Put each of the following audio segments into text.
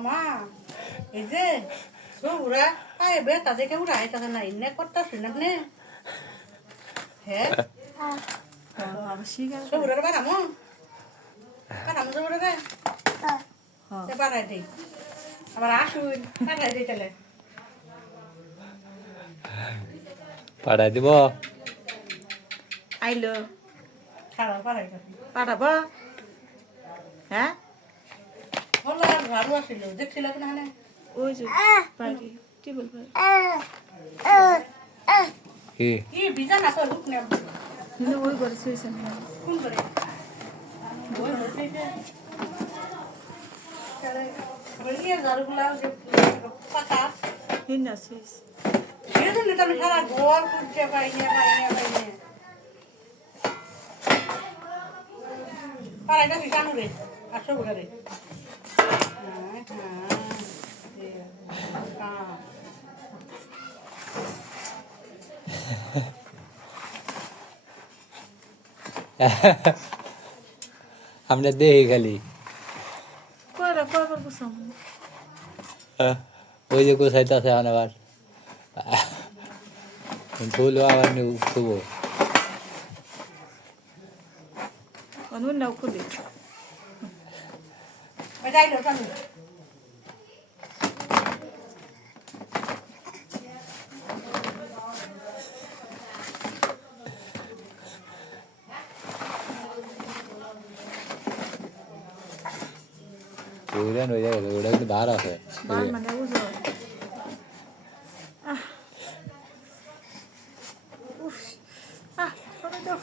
মামা এই যে সৌরা পায়ে বেতা দেখে উড়াই তাকে না ইন্নে করতেছেন আপনি হ্যাঁ সৌরার বাড়ামো বাড়ামো সৌরা রে বাড়াই দিই আবার আসুন পাঠাই দিই তাহলে পাঠাই দিব আইলো খারাপ পাঠাই পাঠাবো হ্যাঁ হলো আর ভালো আসছিল দেখছিল না হলে ওই যে বাড়ি টেবিল বাড়ি কি কি বিজা না তো লুক না কিন্তু ওই ঘরে শুয়েছেন না কোন করে ওই হচ্ছে যে তাহলে বলিয়ে জারগুলা যে পাতা হিন না শুয়েছে এই জন্য তো আমি সারা ঘর খুঁজতে পাইনি পাড়াইটা বিছানো রে আসো ঘরে আমরা দেখি খালি কয়বার বসাম ওই যে গোসাইতেছে এখন আবার ভুল আবার শুভ অনুন নাও খুলি যাইলো জানো ওইটা ওই জায়গায় ওটা কিন্তু বার আছে বার মানে বুঝো করে দাও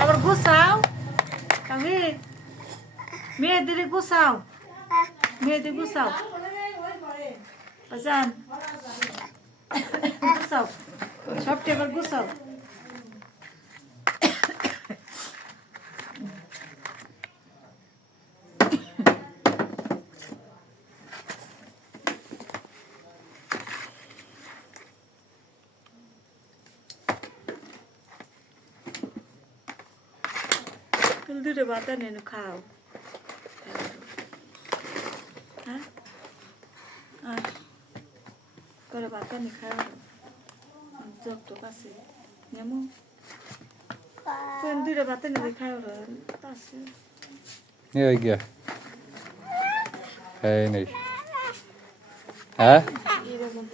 আবার গুছাও আমি মেয়েদের গুছাও গুছাও আজান গুছাও সব টেবিল গুছাও দুটো বাতা নেন খাও হ্যাঁ করে বাতা নি খাও যত কাছে নেমো দুটো বাতা নিয়ে খাও আছে এই গিয়া এই নেই হ্যাঁ এরকম